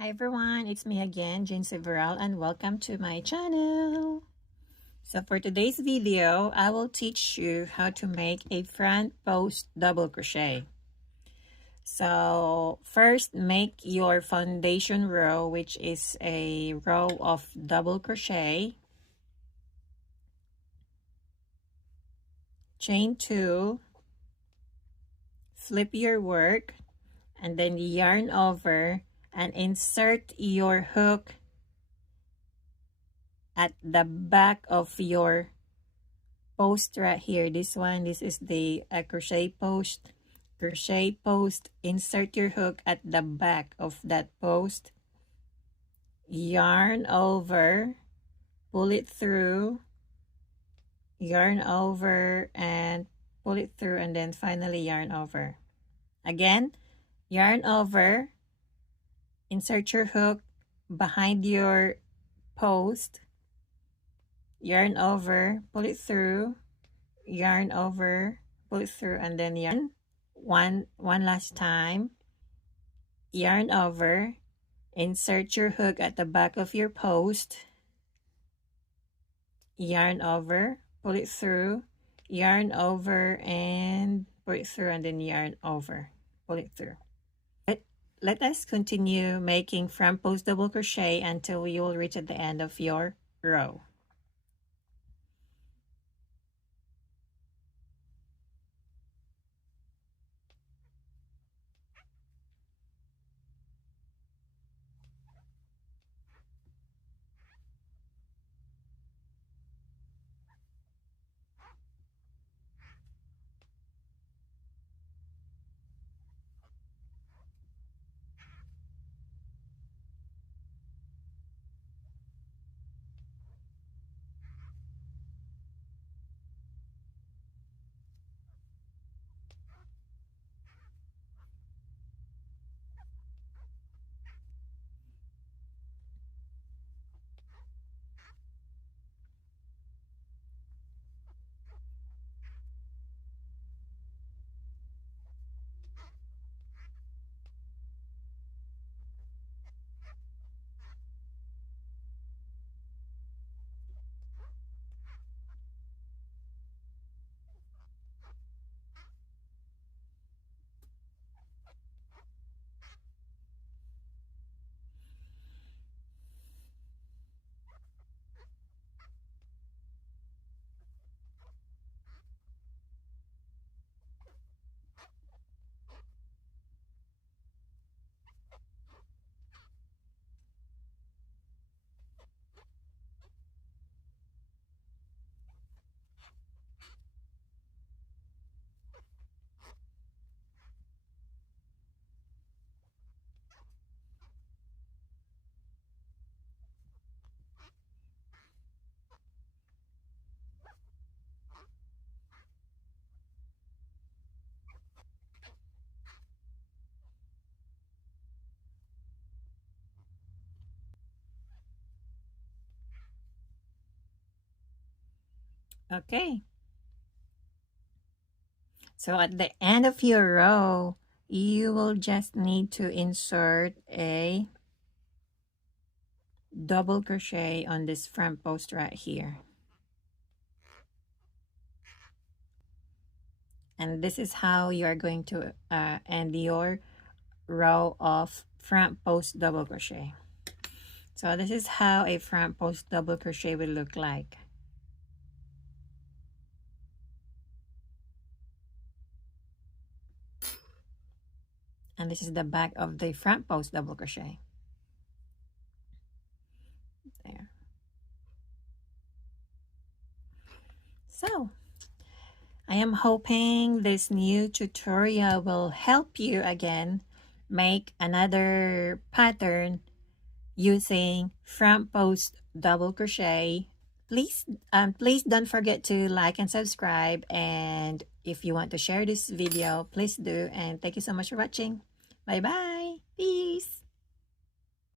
Hi everyone, it's me again, Jeansy Veral, and welcome to my channel. So for today's video, I will teach you how to make a front post double crochet. So first, make your foundation row, which is a row of double crochet. Chain 2, flip your work, and then yarn over and insert your hook at the back of your post right here. This is the crochet post. Insert your hook at the back of that post, yarn over, pull it through, yarn over and pull it through, and then finally yarn over again. Yarn over, insert your hook behind your post, yarn over, pull it through, yarn over, pull it through, and then yarn one last time, yarn over, insert your hook at the back of your post, yarn over, pull it through, yarn over and pull it through, and then yarn over, pull it through. Let us continue making front post double crochet until you will reach at the end of your row. Okay, so at the end of your row, you will just need to insert a double crochet on this front post right here. And this is how you are going to end your row of front post double crochet. So this is how a front post double crochet will look like. And this is the back of the front post double crochet. There. So I am hoping this new tutorial will help you again make another pattern using front post double crochet. Please don't forget to like and subscribe, and if you want to share this video, please do. And thank you so much for watching. Bye bye. Peace.